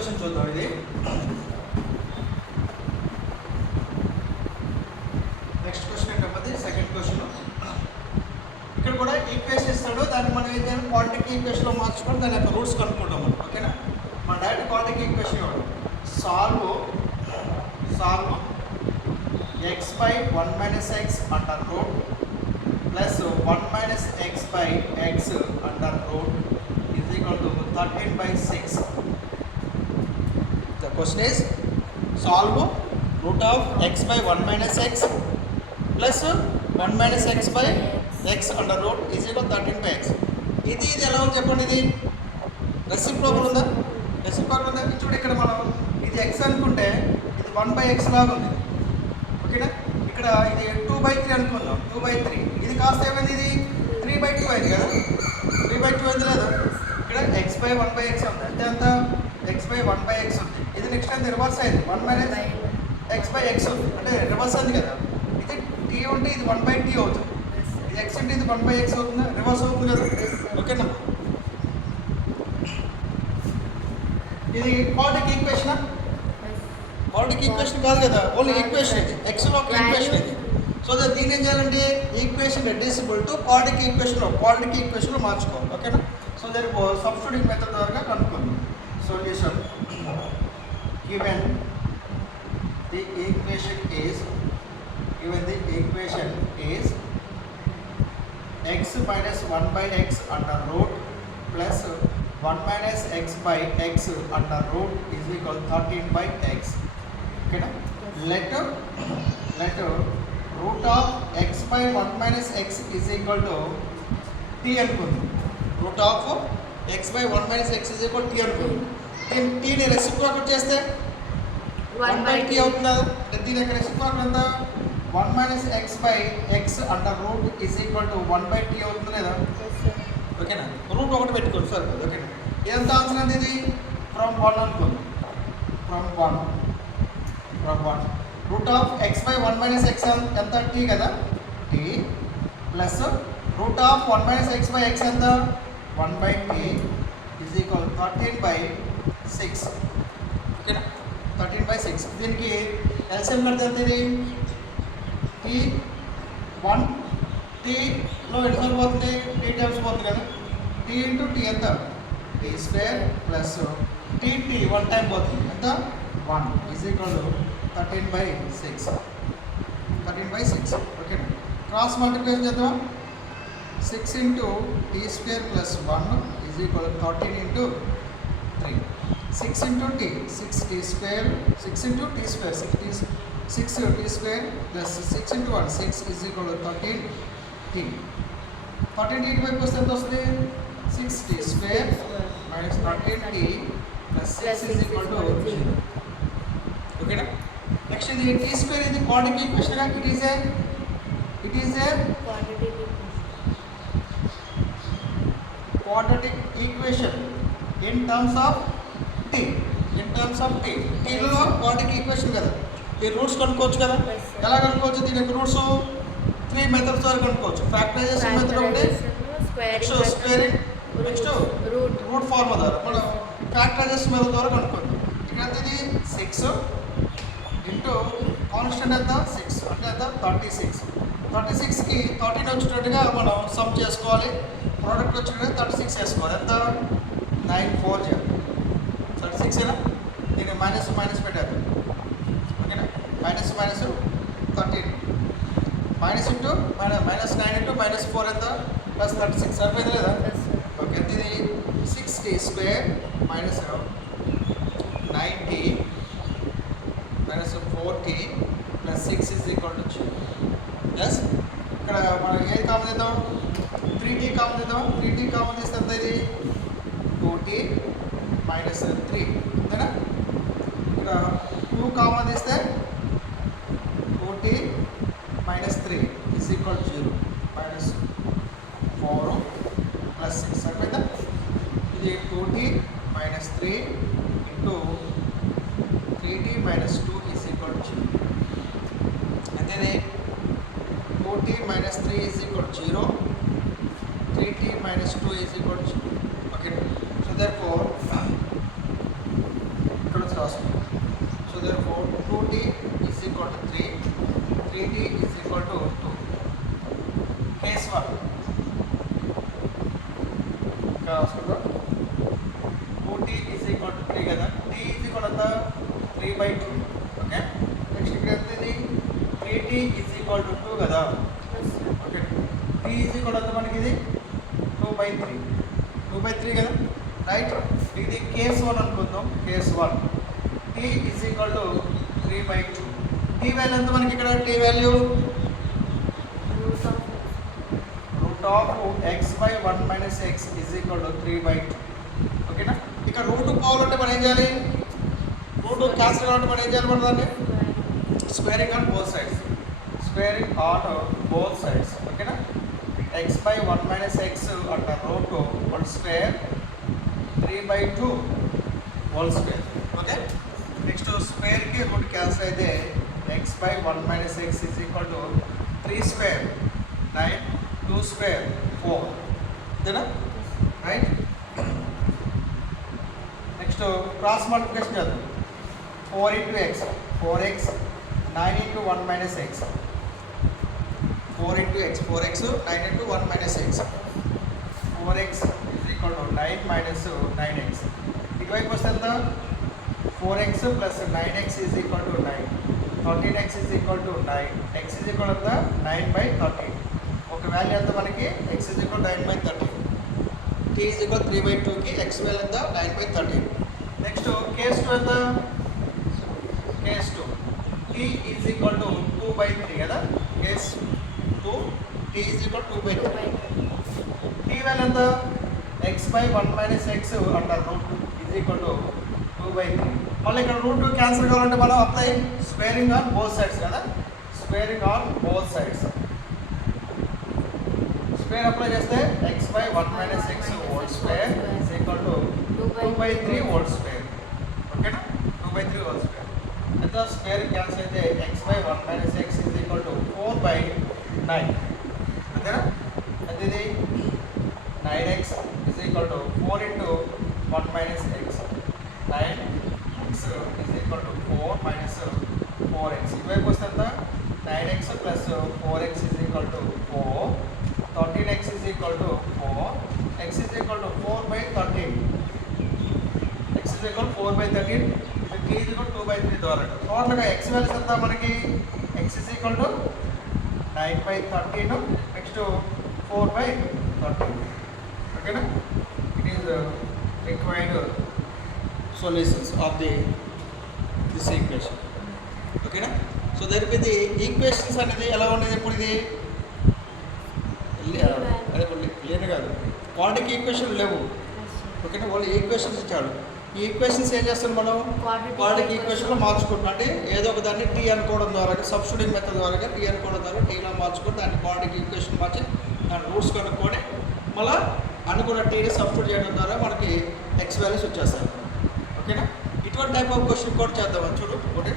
Question చూద్దాం. ఇది next question ఏంటంటే సెకండ్ క్వశ్చన్. ఇక్కడ కూడా ఈక్వేషన్ ఇస్తాడు, దాన్ని మనం ఏం చేయాలి, క్వాడ్రాటిక్ ఈక్వేషన్లో మార్చుకొని దాని యొక్క రూట్స్ కనుక్కుంటాం మనం. ఓకేనా, మన డైరెక్ట్ క్వాడ్రాటిక్ ఈక్వేషన్ ఇవ్వడం. Solve x by 1 minus x under root plus 1 minus x by x under root is equal to 13 by 6. The question is solve root of x by 1 minus x plus 1 minus x by x under root is equal to 13 by x. ఇది ఎలా ఉంది చెప్పండి. ఇది reciprocal ఉందా? Reciprocal ఉందా? చూడండి, ఇక్కడ మనం ఇది x అనుకుంటే ఇది 1 by x లాగా ఉంది. ఓకేనా, ఇక్కడ ఇది 2/3 అనుకుందాం. 2/3 ఇది కాస్త ఏమైంది, ఇది 3/2 అయింది కదా. 3/2 అయింది లేదా? ఇక్కడ x by 1 by x ఉంది, అంటే అంత x by 1 by x ఉంది. ఇది నెక్స్ట్ టైం రివర్స్ అయింది, 1 minus x by x ఉంది, అంటే రివర్స్ అయింది కదా. ఇది t ఉంటే ఇది 1/t అవుతుంది, ఇది x ఉంటే ఇది 1 by x అవుతుంది, రివర్స్ అవుతుంది కదా. ఓకేనా, ఇది క్వాడ్రాటిక్ ఈక్వేషన్. క్వాడ్రాటిక్ ఈక్వేషన్ కాదు కదా, ఓన్లీ ఈక్వేషన్ ఇది, ఎక్స్లో ఒక ఈక్వేషన్ ఇది. సో దీన్ని ఏం చేయాలంటే ఈక్వేషన్ రెడ్యూసిబుల్ టు క్వాడ్రాటిక్ ఈక్వేషన్లో మార్చుకోవాలి. ఓకేనా, సో దాని సబ్స్టిట్యూటింగ్ మెథడ్ ద్వారా కనుక్కోండి. Solution given the equation is x minus 1 by x under root plus 1 minus x by x under root is equal to 13 by x. Okay, let root of x by 1 minus x is equal to t అనుకుందాం. root of x by 1 minus x is equal to t అనుకుందాం. t ని reciprocal చేస్తే 1 by t అవుతుందా? దీని యొక్క reciprocal ఎంత? 1 minus x by x under root is equal to 1 by t అవుతుంది లేదా? ఓకేనా, రూట్ ఒకటి పెట్టుకోండి సరిపోదు. ఓకేనా, ఎంత ఆన్సర్ అండి ఇది? ఫ్రమ్ 1 అనుకోండి. From 1 root of x by 1 minus x ఎంత? t కదా, t plus root of 1 minus x by x ఎంత? 1 by t is equal 13 by 6. ఓకేనా, 13 by 6. దీనికి ఎల్సిఎం కడితే ఎంత ఇది? t 1 tలో ఎన్నిసార్లు పోతుంది? t టైమ్స్ పోతుంది కదా. t ఇంటూ t ఎంత? t square plus t 1 time పోతుంది ఎంత? 1 is equal to 13 by 6. 13 by 6. ఓకేనా, క్రాస్ మల్టిప్లికేషన్ చేద్దాం. 6 into t square plus 1 is equal to 13 into 3. 6 into t 6t square, 6 into t square 6t square plus 6 into 1 6 is equal to 13t. 13t వైపు వస్తే ఎంత వస్తుంది? 6t square minus 13t plus 6 is equal to 0. ఓకేనా, next ఇది t square ఇది quadratic equation గా. It is a quadratic equation in terms of t. tలో quadratic equation కదా. ఈ రూట్స్ కనుక్కోవచ్చు కదా. ఎలా కనుక్కోవచ్చు? దీని యొక్క రూట్స్ 3 మెథడ్స్ ద్వారా కనుక్కోవచ్చు. ఫ్యాక్టరైజేషన్ మెథడ్ ఒకటి, next squaring, next root formula ద్వారా. మనం ఫ్యాక్టరైజేషన్ మెథడ్ ద్వారా కనుక్కోవచ్చు. ఇక్కడ ఇది 6 ఇంటూ కాన్స్టెంట్ ఎంత? 6 అంటే ఎంత? 36. 36కి 13 వచ్చేటట్టుగా మనం సమ్ చేసుకోవాలి. ప్రోడక్ట్ వచ్చినట్టు 36 వేసుకోవాలి. ఎంత? 9 4 చేయాలి. 36 ఏనా? దీన్ని మైనస్ పెట్టారు. ఓకేనా, minus 13 minus into minus 9 into minus 4 ఎంత? ప్లస్ 36. సరిపోయింది లేదా? ఓకే, ఇది 6t square minus 9t minus 4t plus 6 is equal to 2. Plus ఇక్కడ మనం ఏది కామన్ చేద్దాం? 3t కామన్ చేద్దాం. 3t కామన్ చేస్తే ఎంత? ఇది 2t మైనస్ 3 అంతేనా. ఇక్కడ 2 కామన్ చేస్తే 2t minus 3 is equal 0 minus 4 plus 6. సరిపోయిందా? ఇది 2t minus 3 into 3t minus 2 is equal 0. అంతేనే 2t minus 3 is equal to 0. 3t minus 2 is equal to 0. Okay. So therefore 2t is equal to 3, 3t is equal to 2. Case 1. ఇక్కడ రాసుకుంటాం 2t is equal to 3 కదా, t is equal to 3/2. Okay, next ఇక్కడ ఎంత ఇది 3t is equal to 2 కదా. Okay, t is equal to మనకి ఇది 2/3 కదా, రైట్. ఇది కేస్ 1 అనుకుందాం. Case 1 t is equal to 3/2. t value ఎంత మనకి ఇక్కడ, t value root of x/1 minus x is equal to 3/2. ఓకేనా, ఇక్కడ రూట్ పోవాలంటే మనం ఏం చేయాలి, రూట్ క్యాన్సిల్ కావాలంటే మనం ఏం చేయాలి, మనం దాన్ని squaring on both sides, squaring on both sides. ఓకేనా, x/1 మైనస్ x అంటే root whole square 3/2 whole square. Okay, next స్క్వేర్కి రూట్ క్యాన్సిల్ అయితే x/1 minus x is equal to 3 square 9, 2 square 4. అంతేనా, రైట్. నెక్స్ట్ క్రాస్ మల్టిప్లికేషన్ చేద్దాం. 4 into x, 4x, 9 into 1 minus x, 4 into x, 4x, 9 into 1 minus x, 4x is equal to 9 minus 9x. ఇటువైపు వస్తే ఎంత, 4x plus 9x is equal to 9, 13x is equal to 9, x is equal to 9/13. ఒక value ఎంత మనకి, x is equal to 9/13, t is equal to 3/2కి x value ఎంత 9/13. Next case 2 ఎంత, case 2 t is equal to 2/3 కదా, case 2 t is equal to 2/3. t value ఎంత, x/1 minus x అంటారు route is equal to 2/3. మళ్ళీ ఇక్కడ route cancel కావాలంటే మనం apply squaring on both sides కదా, squaring on both sides. Square apply చేస్తే x/1 minus x whole square is equal to 2/3 whole square. ఓకేనా, 2/3 whole square. ఎంత square cancel అయితే x/1 minus x is equal to 4/9. అంతేనా, అంటే ఇది 9x is equal to 4 into 1 minus x, 9x is equal to 4 minus 4x. ఇటువైపు వస్తే ఎంత, 9x plus 4x is equal to 4, 13x is equal to 4, x is equal to 4/13, x is equal to 4/13, t is equal to 2/3 ద్వారా. టోటల్గా x values ఎంత మనకి, x is equal to 9/13, next 4/13. ఓకేనా, it is required solutions of this equation. ఓకేనా, so దానికి ఇది equations అనేది ఎలా ఉండేది, ఇప్పుడు ఇది అదే లేని కాదు, క్వాడ్రిక్ ఈక్వేషన్ లేవు. ఓకేనా, వాళ్ళు ఈక్వేషన్స్ ఇచ్చాడు. ఈ ఈక్వేషన్స్ ఏం చేస్తాం మనం, క్వాడ్రిక్ ఈక్వేషన్లో మార్చుకుంటున్నాం. అంటే ఏదో ఒక దాన్ని టీ అనుకోవడం ద్వారా, సబ్స్టిట్యూటింగ్ మెథడ్ ద్వారా టీ అనుకోవడం ద్వారా టీలో మార్చుకొని దాన్ని క్వాడ్రిక్ ఈక్వేషన్ మార్చి దాని రూట్స్ కనుక్కొని మళ్ళీ అనుకున్న టీని సబ్స్టిట్యూట్ చేయడం ద్వారా మనకి ఎక్స్ వాల్యూస్ వచ్చేస్తాయి. ఓకేనా, ఇటువంటి టైప్ ఆఫ్ క్వశ్చన్ కూడా చేద్దాం చూడు. ఓకే.